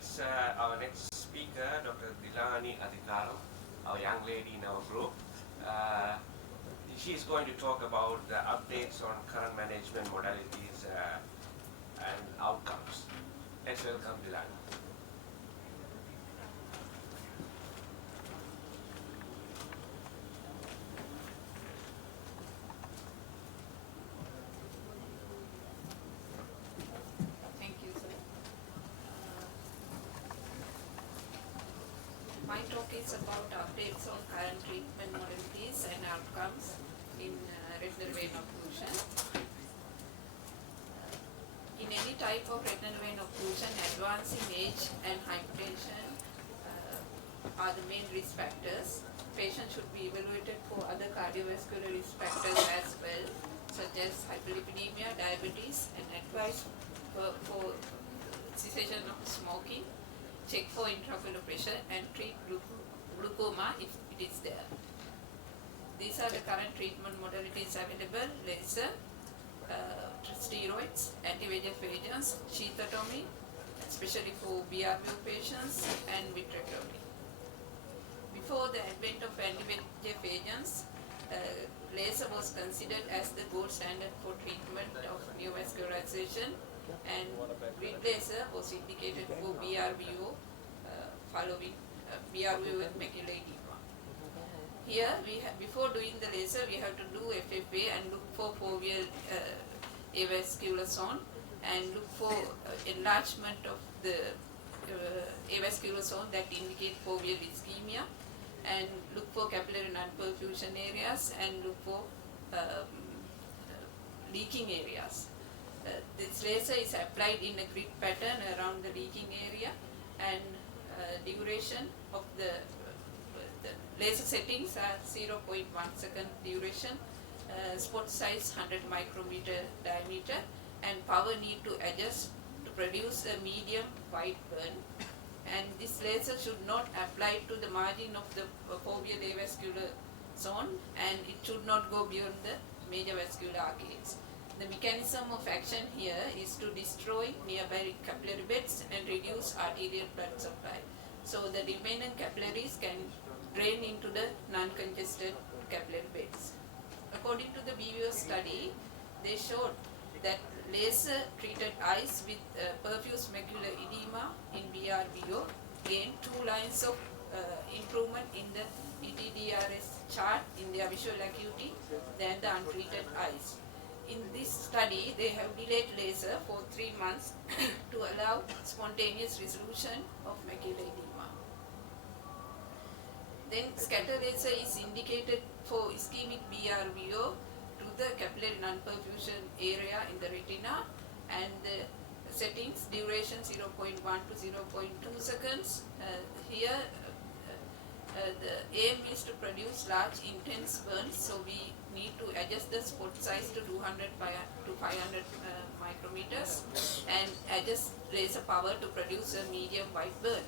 it's our next speaker, Dr. Dilani Adikaram, our young lady in our group. She's going to talk about the updates on current management modalities and outcomes. Let's welcome Dilani. My talk is about updates on current treatment modalities and outcomes in retinal vein occlusion. In any type of retinal vein occlusion, advancing age and hypertension are the main risk factors. Patients should be evaluated for other cardiovascular risk factors as well, such as hyperlipidemia, diabetes, and advice for cessation of smoking. Check for intraocular pressure and treat glaucoma if it is there. These are the current treatment modalities available: laser, steroids, anti-VEGF agents, sheathotomy, especially for BRVO patients, and vitrectomy. Before the advent of anti-VEGF agents, laser was considered as the gold standard for treatment of neovascularization, and grid laser was indicated for BRVO following BRVO with macular edema. Here, before doing the laser, we have to do FFA and look for foveal avascular zone and look for enlargement of the avascular zone that indicate foveal ischemia, and look for capillary non-perfusion areas and look for leaking areas. This laser is applied in a grid pattern around the leaking area, and duration of the laser settings are 0.1 second duration, spot size 100 micrometer diameter, and power need to adjust to produce a medium white burn. And this laser should not apply to the margin of the foveal avascular zone, and it should not go beyond the major vascular arcades. The mechanism of action here is to destroy nearby capillary beds and reduce arterial blood supply, so the remaining capillaries can drain into the non-congested capillary beds. According to the BVO study, they showed that laser-treated eyes with perfuse macular edema in BRVO gained 2 lines of improvement in the ETDRS chart in their visual acuity than the untreated eyes. In this study, they have delayed laser for 3 months to allow spontaneous resolution of macular edema. Then scatter laser is indicated for ischemic BRVO to the capillary non-perfusion area in the retina, and the settings duration 0.1 to 0.2 seconds. Here the aim is to produce large intense burns, so we need to adjust the spot size to 200 to 500 micrometers and adjust laser power to produce a medium white burn.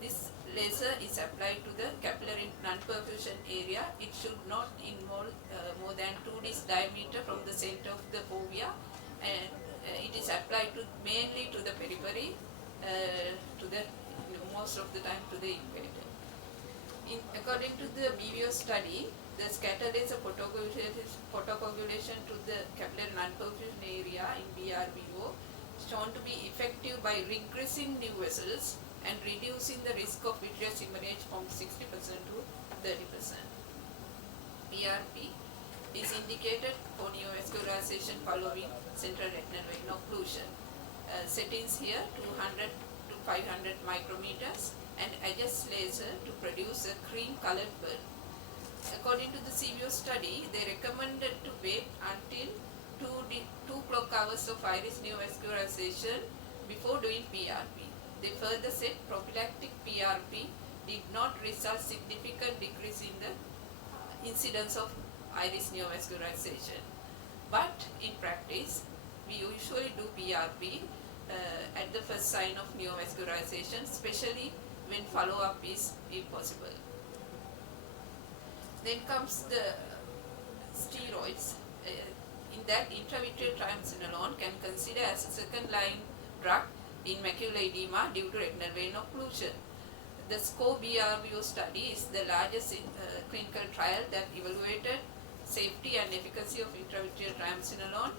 This laser is applied to the capillary non-perfusion area. It should not involve more than 2 disc diameter from the center of the fovea, and it is applied to mainly to the periphery, to the most of the time to the equator. According to the BVO study, the scatter laser photocoagulation to the capillary non-perfusion area in BRVO shown to be effective by regressing new vessels and reducing the risk of vitreous hemorrhage from 60% to 30%. PRP is indicated for neovascularization following central retinal vein occlusion. Settings here 200 to 500 micrometers, and adjust laser to produce a cream colored burn. According to the CVO study, they recommended to wait until 2 clock hours of iris neovascularization before doing PRP. They further said prophylactic PRP did not result significant decrease in the incidence of iris neovascularization. But in practice, we usually do PRP at the first sign of neovascularization, especially when follow-up is impossible. Then comes the steroids. In that, intravitreal triamcinolone can consider as a second-line drug in macular edema due to retinal vein occlusion. The SCO-BRVO study is the largest clinical trial that evaluated safety and efficacy of intravitreal triamcinolone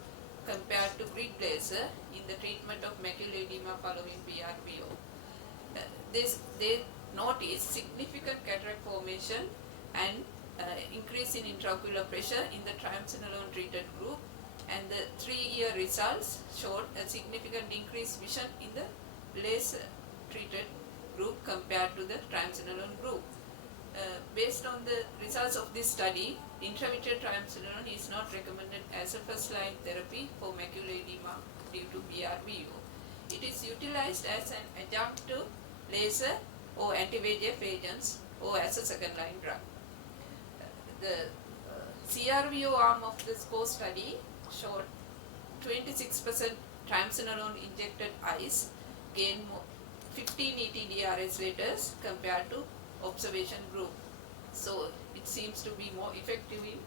compared to grid laser in the treatment of macular edema following BRVO. They noticed significant cataract formation and increase in intraocular pressure in the triamcinolone treated group, and the 3-year results showed a significant increased vision in the laser treated group compared to the triamcinolone group. Based on the results of this study, intravitreal triamcinolone is not recommended as a first-line therapy for macular edema due to BRVO. It is utilized as an adjunct to laser or anti-VEGF agents or as a second-line drug. The CRVO arm of the SCO study showed 26% triamcinolone injected eyes gained 15 ETDRS letters compared to observation group. So it seems to be more effective in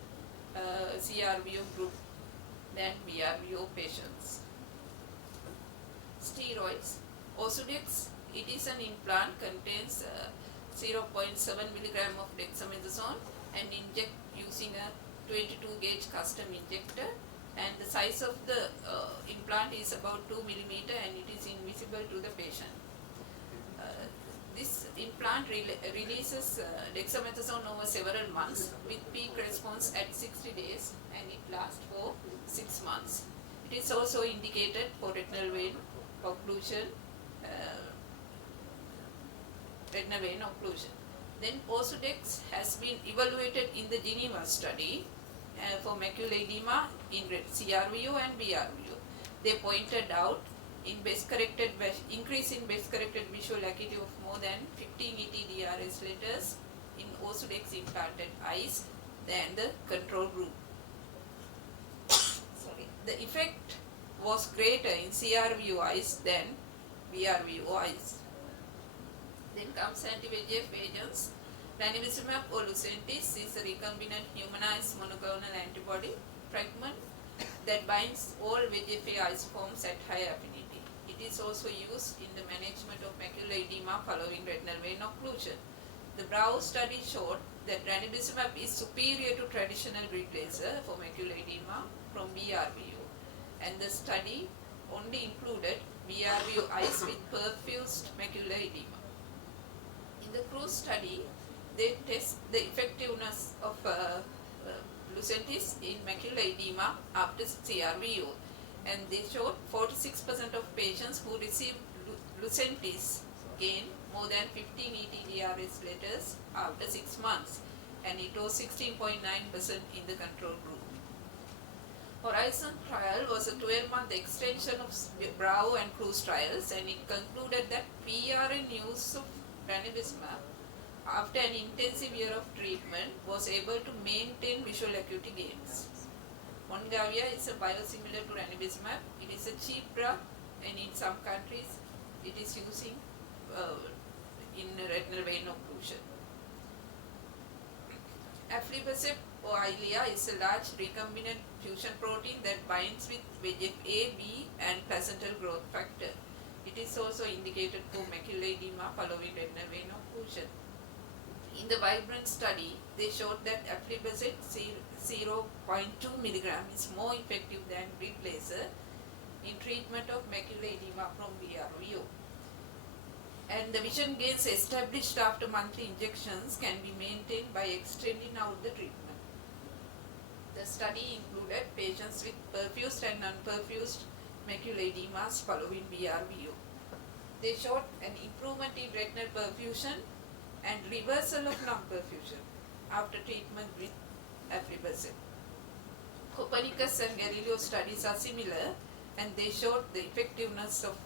CRVO group than BRVO patients. Steroids. Osidex, it is an implant, contains 0.7 milligram of dexamethasone and inject using a 22 gauge custom injector, and the size of the implant is about 2 millimeter and it is invisible to the patient. This implant releases dexamethasone over several months with peak response at 60 days, and it lasts for 6 months. It is also indicated for retinal vein occlusion. Then Osidex has been evaluated in the Geneva study for macular edema in CRVO and BRVO. They pointed out increase in best corrected visual acuity of more than 15 ETDRS letters in Osidex implanted eyes than the control group. The effect was greater in CRVO eyes than BRVO eyes. Then comes anti-VEGF agents. Ranibizumab or Lucentis is a recombinant humanized monoclonal antibody fragment that binds all VEGF isoforms at high affinity. It is also used in the management of macular edema following retinal vein occlusion. The Bravo study showed that ranibizumab is superior to traditional grid laser for macular edema from BRVO, and the study only included BRVO eyes with perfused macular edema. In the Cruise study, they test the effectiveness of Lucentis in macular edema after CRVO, and they showed 46% of patients who received Lucentis gained more than 15 ETDRS letters after 6 months, and it was 16.9% in the control group. Horizon trial was a 12-month extension of Bravo and Cruise trials, and it concluded that PRN use of ranibizumab after an intensive year of treatment was able to maintain visual acuity gains. Mongavia is a biosimilar to ranibizumab. It is a cheap drug, and in some countries it is using in retinal vein occlusion. Aflibercept or Eylea is a large recombinant fusion protein that binds with VEGF-A, B and placental growth factor. It is also indicated for macular edema following retinal vein occlusion. In the Vibrant study, they showed that aflibercept 0.2 milligram is more effective than grid laser in treatment of macular edema from BRVO. And the vision gains established after monthly injections can be maintained by extending out the treatment. The study included patients with perfused and non-perfused macular edemas following BRVO. They showed an improvement in retinal perfusion and reversal of non-perfusion after treatment with aflibercept. Copernicus and Galileo studies are similar, and they showed the effectiveness of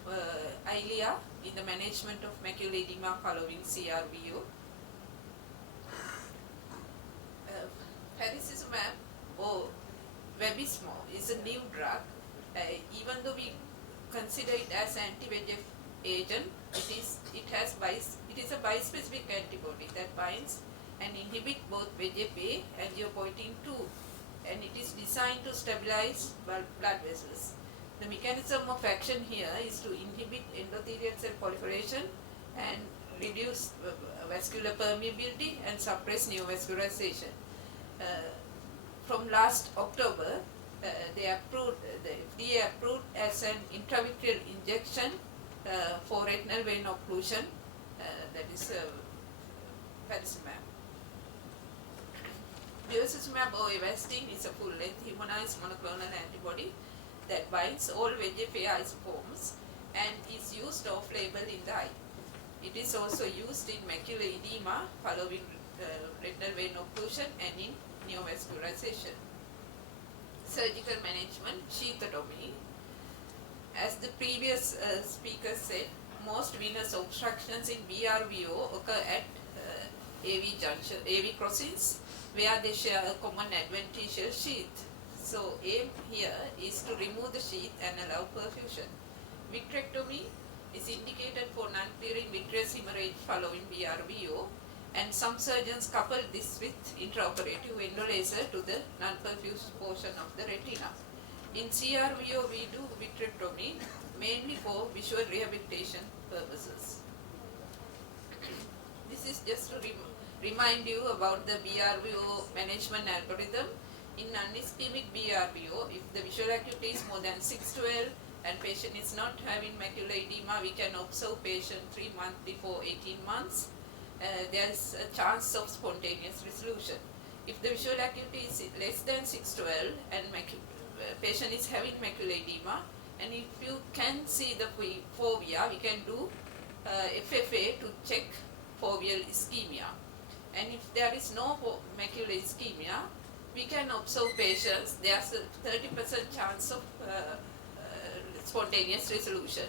Eylea in the management of macular edema following CRVO. Faricimab or Vabysmo is a new drug. Even though we consider it as anti-VEGF agent, it is a bispecific antibody that binds and inhibit both VEGF-A and angiopoietin 2, and it is designed to stabilize blood vessels. The mechanism of action here is to inhibit endothelial cell proliferation and reduce vascular permeability and suppress neovascularization. From last October, the FDA approved as an intravitreal injection for retinal vein occlusion, that is faricimab. Bevacizumab or Avastin is a full-length humanized monoclonal antibody that binds all VEGF-A isoforms and is used off-label in the eye. It is also used in macular edema following retinal vein occlusion and in neovascularization. Surgical management, sheathotomy. As the previous speaker said, most venous obstructions in BRVO occur at AV crossings where they share a common adventitial sheath. So aim here is to remove the sheath and allow perfusion. Vitrectomy is indicated for non-clearing vitreous hemorrhage following BRVO, and some surgeons couple this with intraoperative endolaser to the non-perfused portion of the retina. In CRVO we do vitrectomy mainly for visual rehabilitation purposes. This is just to remind you about the BRVO management algorithm. In non-ischemic BRVO, if the visual acuity is more than 6/12 and patient is not having macular edema, we can observe patient 3 months before 18 months. There is a chance of spontaneous resolution. If the visual acuity is less than 6/12 and patient is having macular edema, and if you can see the fovea, we can do FFA to check foveal ischemia. And if there is no macular ischemia, we can observe patients. There's a 30% chance of spontaneous resolution.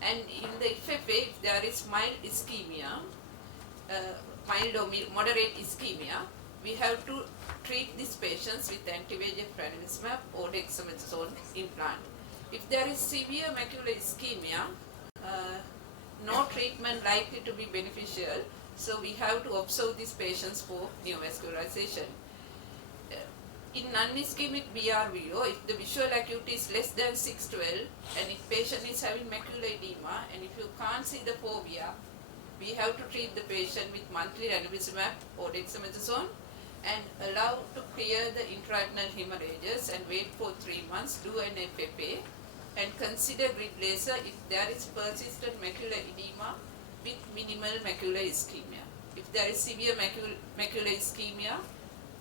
And in the FFA, if there is mild ischemia, mild or moderate ischemia, we have to treat these patients with anti-VEGF ranibizumab or dexamethasone implant. If there is severe macular ischemia, no treatment likely to be beneficial, so we have to observe these patients for neovascularization. In non-ischemic BRVO, if the visual acuity is less than 6/12 and if patient is having macular edema and if you can't see the fovea, we have to treat the patient with monthly ranibizumab or dexamethasone and allow to clear the intraretinal hemorrhages and wait for 3 months, do an FFA and consider grid laser if there is persistent macular edema with minimal macular ischemia. If there is severe macular ischemia,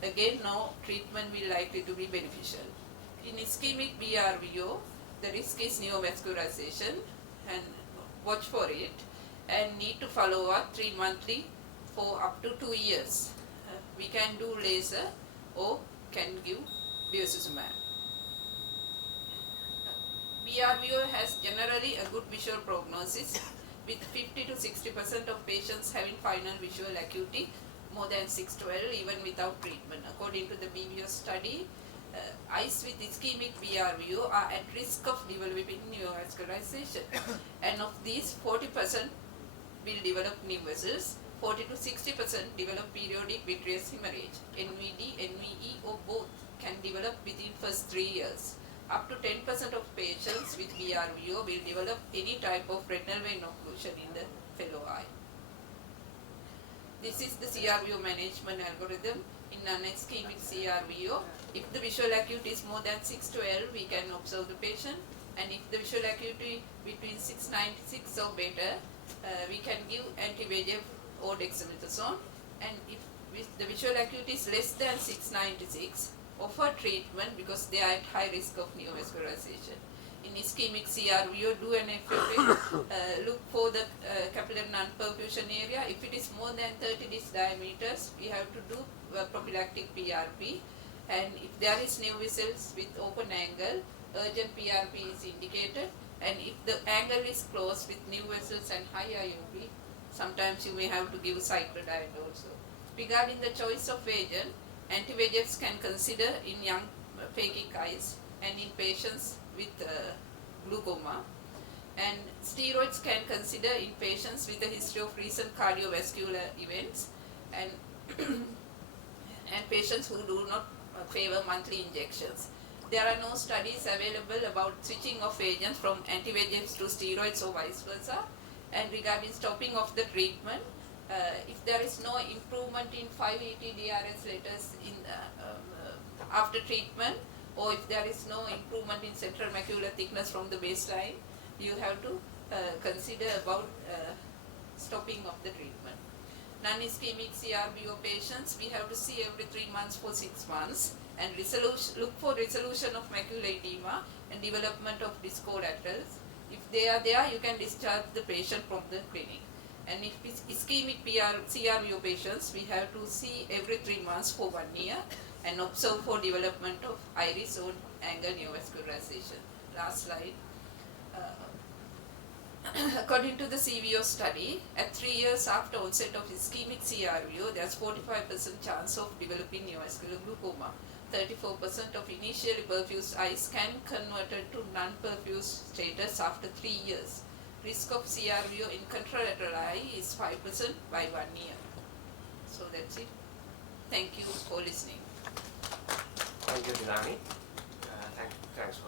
again no treatment will likely to be beneficial. In ischemic BRVO, the risk is neovascularization and watch for it and need to follow up 3 monthly for up to 2 years. We can do laser or can give bevacizumab. BRVO has generally a good visual prognosis with 50 to 60% of patients having final visual acuity more than 6/12 even without treatment. According to the BBO study, eyes with ischemic BRVO are at risk of developing neovascularization and of these 40% will develop new vessels, 40 to 60% develop periodic vitreous hemorrhage. NVD, NVE or both can develop within first 3 years. Up to 10% of patients with BRVO will develop any type of retinal vein occlusion in the fellow eye. This is the CRVO management algorithm in non-ischemic CRVO. If the visual acuity is more than 6/12, we can observe the patient, and if the visual acuity between 696 or better, we can give anti-VEGF or dexamethasone, and if the visual acuity is less than 696, offer treatment because they are at high risk of neovascularization. In ischemic CRVO, do an FFA, look for the capillary non-perfusion area. If it is more than 30 disc diameters, we have to do prophylactic PRP, and if there is new vessels with open angle, urgent PRP is indicated, and if the angle is close with new vessels and high IOP, sometimes you may have to give cyclodine also. Regarding the choice of agent, anti-VEGFs can consider in young phakic eyes and in patients with glaucoma, and steroids can consider in patients with a history of recent cardiovascular events and and patients who do not favor monthly injections. there are no studies available about switching of agents from anti-VEGFs to steroids or vice versa. And regarding stopping of the treatment, if there is no improvement in 5-ETDRS letters in after treatment, or if there is no improvement in central macular thickness from the baseline, you have to consider about stopping of the treatment. Non-ischemic CRBO patients, we have to see every 3 months for 6 months and look for resolution of macular edema and development of discolaters. If they are there, you can discharge the patient from the clinic. And if it's ischemic CRBO patients, we have to see every 3 months for 1 year and observe for development of iris or angle neovascularization. Last slide. According to the CVO study, at 3 years after onset of ischemic CRVO, there's 45% chance of developing neovascular glaucoma. 34% of initially perfused eyes can convert to non-perfused status after 3 years. Risk of CRVO in contralateral eye is 5% by 1 year. So that's it. Thank you for listening. Thank you, Dilani. Thanks for